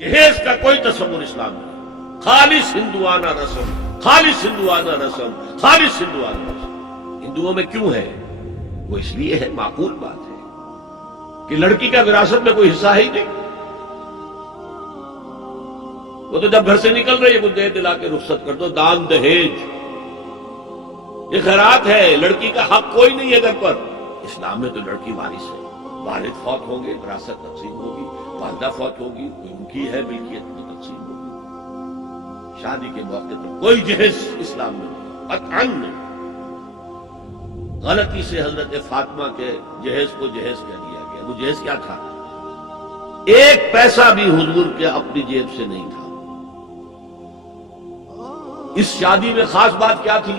جہیز کا کوئی تصور اسلام نہیں، خالص ہندوانہ رسم، خالص ہندوانہ رسم، خالص ہندوانہ رسم۔ ہندوؤں میں کیوں ہے؟ وہ اس لیے ہے، معقول بات ہے کہ لڑکی کا وراثت میں کوئی حصہ ہے ہی نہیں۔ وہ تو جب گھر سے نکل رہی ہے وہ دے دلا کے رخصت کر دو، دان دہیج، یہ خیرات ہے، لڑکی کا حق کوئی نہیں ہے گھر پر۔ اسلام میں تو لڑکی وارث ہے، والد فوت ہوں گے وراثت تقسیم ہوگی، والدہ فوت ہوگی ان کی ہے ملکیت تو تقسیم ہوگی۔ شادی کے موقع پر کوئی جہیز اسلام میں نہیں، قطعاً نہیں۔ غلطی سے حضرت فاطمہ کے جہیز کو جہیز کہہ دیا گیا۔ وہ جہیز کیا تھا؟ ایک پیسہ بھی حضور کے اپنی جیب سے نہیں تھا۔ اس شادی میں خاص بات کیا تھی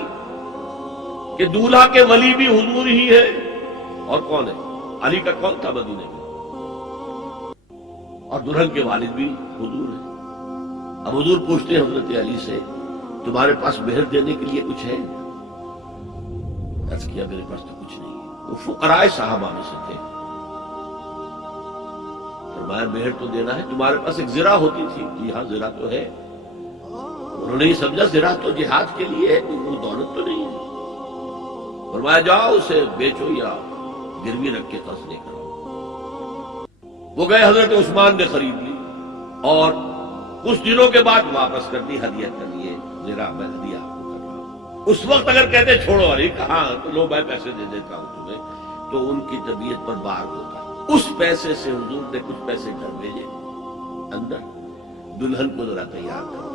کہ دولہا کے ولی بھی حضور ہی ہے، اور کون ہے؟ علی کا کون تھا مدینے میں؟ اور دلہن کے والد بھی حضور ہے۔ اب حضور پوچھتے ہیں حضرت علی سے، تمہارے پاس مہر دینے کے لیے کچھ ہے؟ عرض کیا میرے پاس تو کچھ نہیں ہے۔ وہ فقراء صحابہ میں سے تھے۔ فرمایا مہر تو دینا ہے، تمہارے پاس ایک زرہ ہوتی تھی؟ جی ہاں زرہ تو ہے۔ انہوں نے یہ سمجھا زرہ تو جہاد کے لیے ہے، وہ دولت تو نہیں ہے۔ فرمایا جاؤ اسے بیچو یا گروی رکھ کے قرض لے کر آؤ۔ وہ گئے، حضرت عثمان نے خرید لی اور کچھ دنوں کے بعد واپس کر دی، ہدیہ کر لیے، زرہ میں ہدیہ آپ کو کر رہا ہوں۔ اس وقت اگر کہتے چھوڑو علی، کہاں تو لو میں پیسے دے دیتا ہوں تمہیں، تو ان کی طبیعت پر بار ہوتا۔ اس پیسے سے حضور نے کچھ پیسے گھر بھیجے اندر، دلہن کو ذرا تیار کر،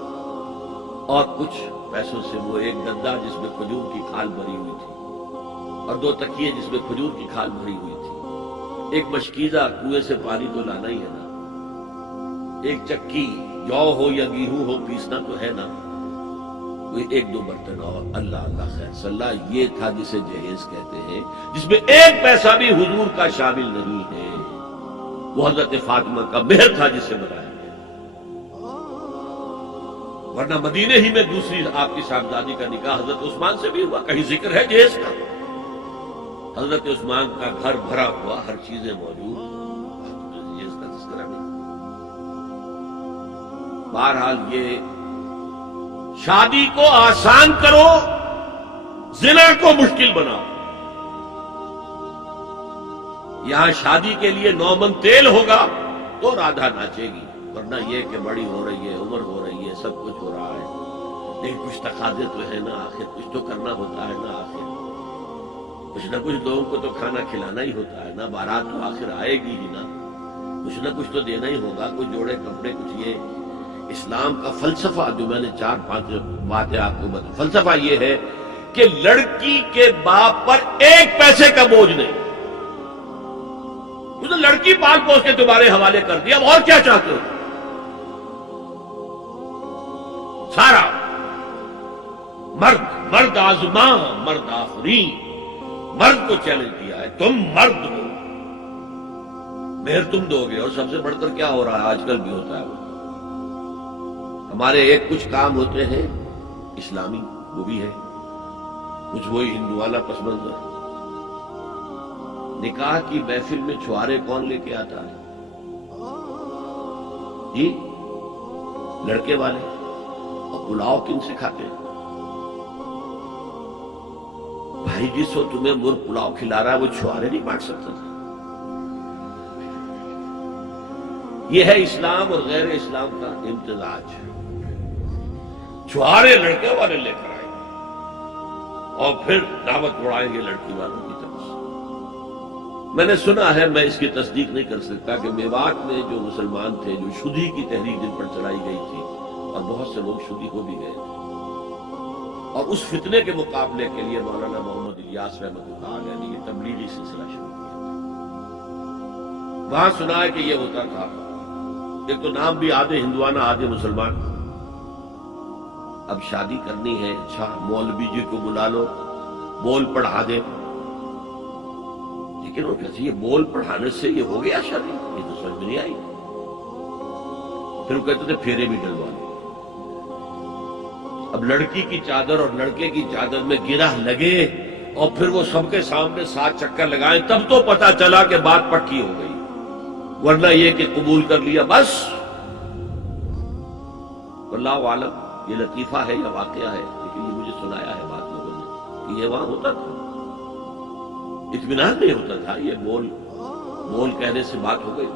اور کچھ پیسوں سے وہ ایک گدا جس میں کھجور کی کھال بھری ہوئی تھی، اور 2 تکیے جس میں کھجور کی کھال بھری ہوئی تھی، ایک مشکیزہ، کنویں سے پانی تو لانا ہی ہے نا، ایک چکی، جو ہو یا گیہوں ہو پیسنا تو ہے نا، کوئی 1-2 برتن، اور اللہ اللہ خیر صلی اللہ، یہ تھا جسے جہیز کہتے ہیں، جس میں ایک پیسہ بھی حضور کا شامل نہیں ہے۔ وہ حضرت فاطمہ کا مہر تھا جسے بنایا گیا، ورنہ مدینے ہی میں دوسری آپ کی صاحبزادی کا نکاح حضرت عثمان سے بھی ہوا، کہیں ذکر ہے جہیز کا؟ حضرت عثمان کا گھر بھرا ہوا، ہر چیزیں موجود، جہیز کا تذکرہ نہیں۔ بہرحال یہ شادی کو آسان کرو، زنا کو مشکل بناؤ۔ یہاں شادی کے لیے 9 من تیل ہوگا تو رادھا ناچے گی، ورنہ یہ کہ بڑی ہو رہی ہے، عمر ہو رہی ہے، سب کچھ ہو رہا ہے، لیکن کچھ تقاضے تو ہے نا، آخر کچھ تو کرنا ہوتا ہے نا، آخر کچھ نہ کچھ لوگوں کو تو کھانا کھلانا ہی ہوتا ہے نا، بارات تو آخر آئے گی ہی نا، کچھ نہ کچھ تو دینا ہی ہوگا، کچھ جوڑے کپڑے، کچھ یہ۔ اسلام کا فلسفہ جو میں نے 4-5 باتیں آپ کو بتا، فلسفہ یہ ہے کہ لڑکی کے باپ پر ایک پیسے کا بوجھ نہیں، تو لڑکی پال پوس کے تمہارے حوالے کر دیا، اب اور کیا چاہتے ہو؟ سارا مرد آزما مرد آفرین، مرد کو چیلنج کیا ہے، تم مرد ہو، مہر تم دو گے، اور سب سے بڑھ کر کیا ہو رہا ہے آج کل بھی ہوتا ہے، وہ ہمارے ایک کچھ کام ہوتے ہیں اسلامی، وہ بھی ہے، کچھ وہی ہندوانہ پس منظر۔ نکاح کی محفل میں چھوارے کون لے کے آتا ہے؟ جی لڑکے والے، اور پلاؤ کن سے کھاتے ہیں؟ بھائی جس کو تمہیں مرغ پلاؤ کھلا رہا ہے وہ چھوارے نہیں بانٹ سکتا تھا؟ یہ ہے اسلام اور غیر اسلام کا امتزاج۔ چھوارے لڑکے والے لے کر آئیں گے اور پھر دعوت اڑائیں گے لڑکی والوں کی طرف سے۔ میں نے سنا ہے، میں اس کی تصدیق نہیں کر سکتا، کہ میوات میں جو مسلمان تھے، جو شدی کی تحریک جن پر چلائی گئی تھی، اور بہت سے لوگ شدی ہو بھی گئے تھے، اور اس فتنے کے مقابلے کے لیے مولانا محمد الیاس رحمۃ اللہ علیہ نے یہ تبلیغی سلسلہ شروع کیا تھا۔ وہاں سنا ہے کہ یہ ہوتا تھا، ایک تو نام بھی آدھے ہندوانہ آدھے مسلمان، اب شادی کرنی ہے، اچھا مولوی جی کو بلا لو، بول پڑھا دے، لیکن وہ کہتے یہ بول پڑھانے سے یہ ہو گیا شادی؟ یہ تو سمجھ میں نہیں آئی۔ پھر وہ کہتے تھے پھیرے بھی ڈلوا لو۔ اب لڑکی کی چادر اور لڑکے کی چادر میں گرہ لگے، اور پھر وہ سب کے سامنے 7 چکر لگائیں، تب تو پتا چلا کہ بات پکی ہو گئی، ورنہ یہ کہ قبول کر لیا بس واللہ عالم یہ لطیفہ ہے یا واقعہ ہے، لیکن یہ مجھے سنایا ہے بعض لوگوں نے کہ یہ وہاں ہوتا تھا، اطمینان نہیں ہوتا تھا، یہ بول کہنے سے بات ہو گئی۔